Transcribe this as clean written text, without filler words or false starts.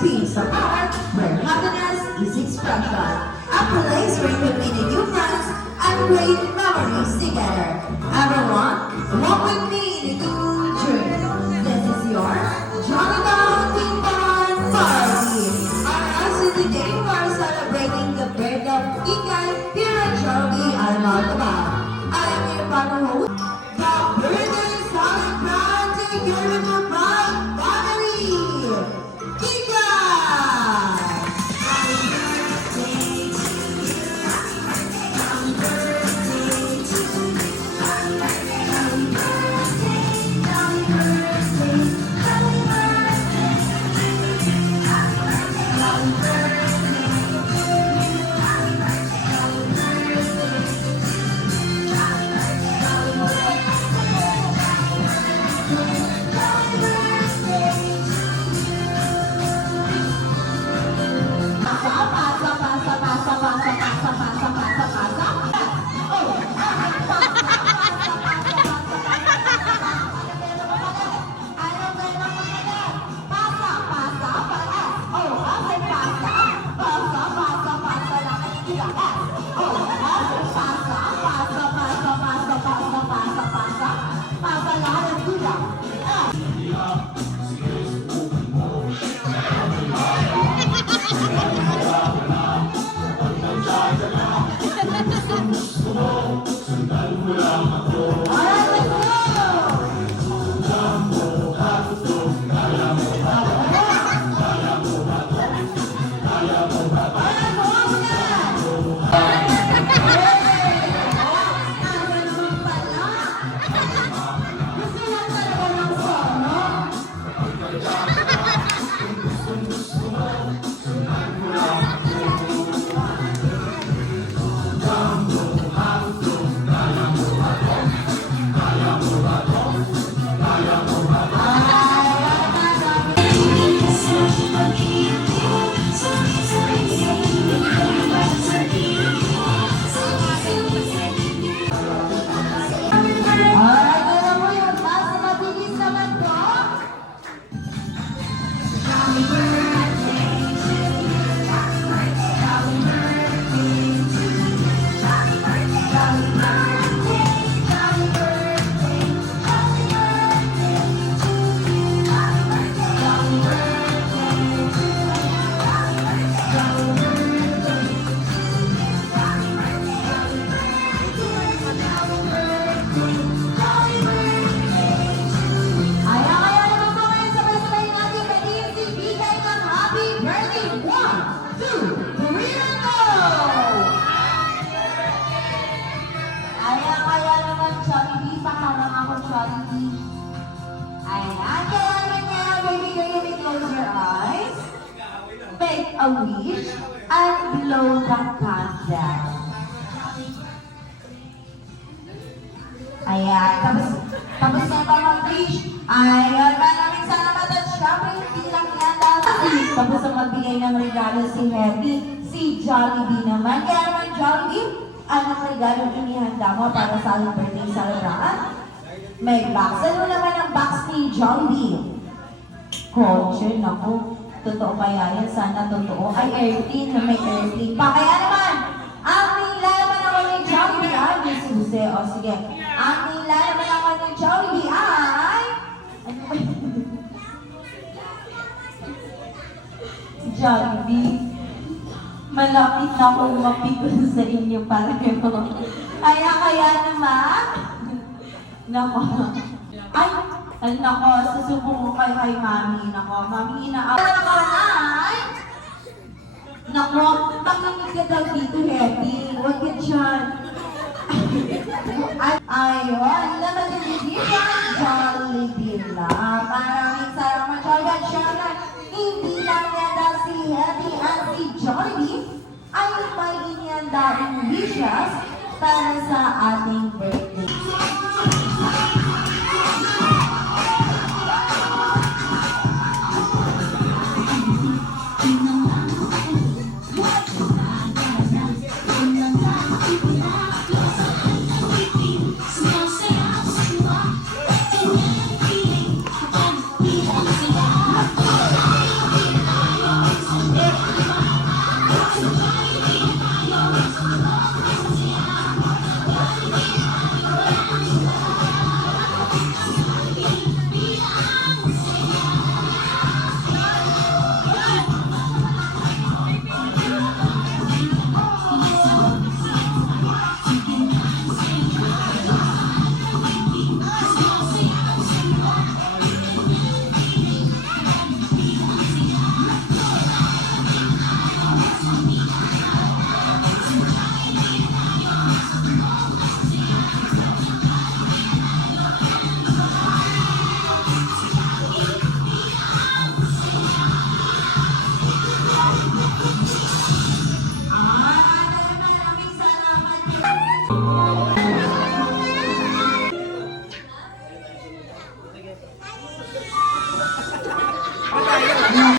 space apart where happiness is expression. A place where you made new friends and create memories together. Everyone, walk with me in a good dream. This is your Jonathan Tintan Party. Alright, so today we are celebrating the birthday of Ikan here at Jollibee Almaltaba. I am your partner host. The birthday celebrant together with my family, Ikan! Make a wish and blow the candle. Ayan, tapos na ba mag-wish? Ayan, maraming salamat at syempre, hindi lang yan dahil. Tapos ang magbigay ng regalo si Happy, si Jollibee naman. Kaya naman Jollibee, anong regalo inihanda mo para sa ating birthday celebrant? May box. Ano naman ang box ni Jollibee? Kotse, naku. Totoo kaya yan? Sana totoo. Ay, airplane na may airplane pa. Kaya naman, ang nilalaman ako ni Jollibee ay, may susi. O sige, ang nilalaman ako ni Jollibee ay... Ano ba yun? Jollibee, malapit na akong mapikon sa inyo pareho. Kaya naman, nako. Ay, nako, susubong ko kay Mami. Nako, Mami, inaawa ko ay... Nako, panginig ka daw dito, Happy. Huwag ka dyan. Ayun, naman din yan, Jollibee lang. Maraming salamat, Jollibee. At syempre, hindi lang yata si Happy at si Jollibee ay may inihandang wishes para sa ating birthday.